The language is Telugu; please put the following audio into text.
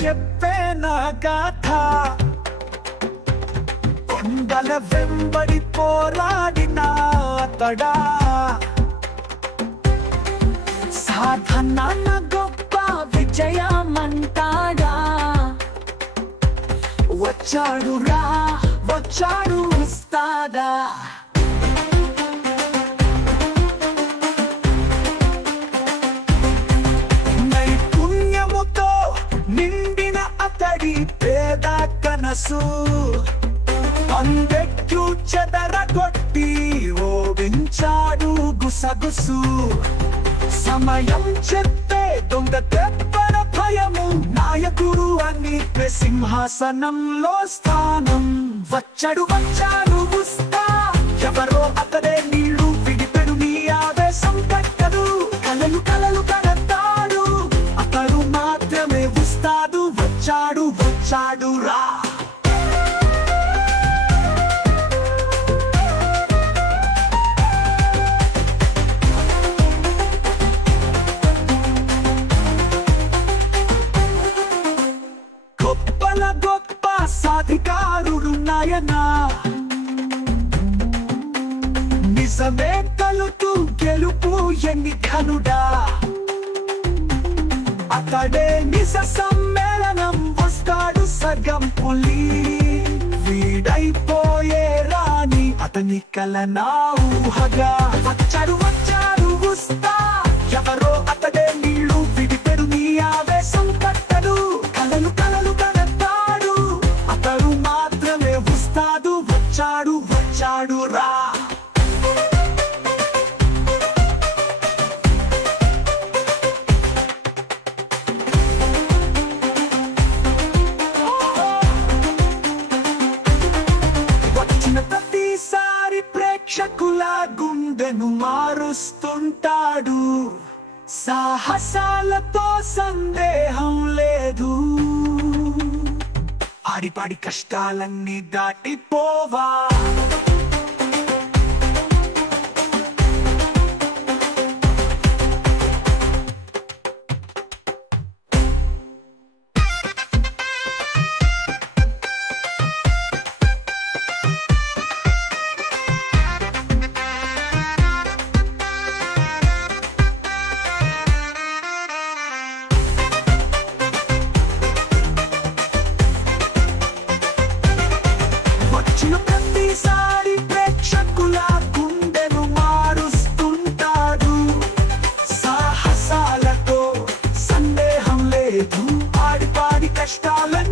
చెప్పే నా గాథ కొండల వెంబడి పోరాడిన అతడా సాధన గొప్ప విజయమంటాడా వచ్చాడు రా వచ్చాడు ఉస్తాదా నైపుణ్యముతో నిండిన అతడి పేద కనసు అందెక్కు చెదరగొట్టి ఓడించాడు గుసగుసు సమయం చెప్పే దొంగ దెబ్బల భయము నాయకుడు అని సింహాసనంలో స్థానం వచ్చాడు వచ్చాడు ఉస్తా ఎవరో అతడే నీళ్ళు విడిపెడు నీ ఆవేశం కట్టదు కలలు కలలు కడతాడు అతడు మాత్రమే ఉస్తాదు వచ్చాడు వచ్చాడు రా గొప్ప సాధికారుడు నాయనా నిజమే కలుతూ గెలుపు ఎన్నికనుడా అతడే నిజ సమ్మేళనం వస్తాడు సగం పులి వీడైపోయే రాణి అతని కలనా ఊహగా వచ్చాడు వచ్చాడు ఉస్తా ఎవరో అతడే నీళ్ళు విడిపెడు నీ ఆవేశం కట్టడు కలలు కలలు కడతాడు అతడు మాత్రమే ఉస్తాదు వచ్చాడు వచ్చాడు రా వచ్చిన ప్రతిసారి ప్రేక్షకుల గుండెను మారుస్తుంటాడు సాహసాలతో సందేహం లేదు ఆడిపాడి కష్టాలన్నీ దాటిపోవా వచ్చిన ప్రతిసారి ప్రేక్షకుల గుండెను మారుస్తుంటాడు సాహసాలతో సందేహం లేదు ఆడిపాడి కష్టాలన్నీ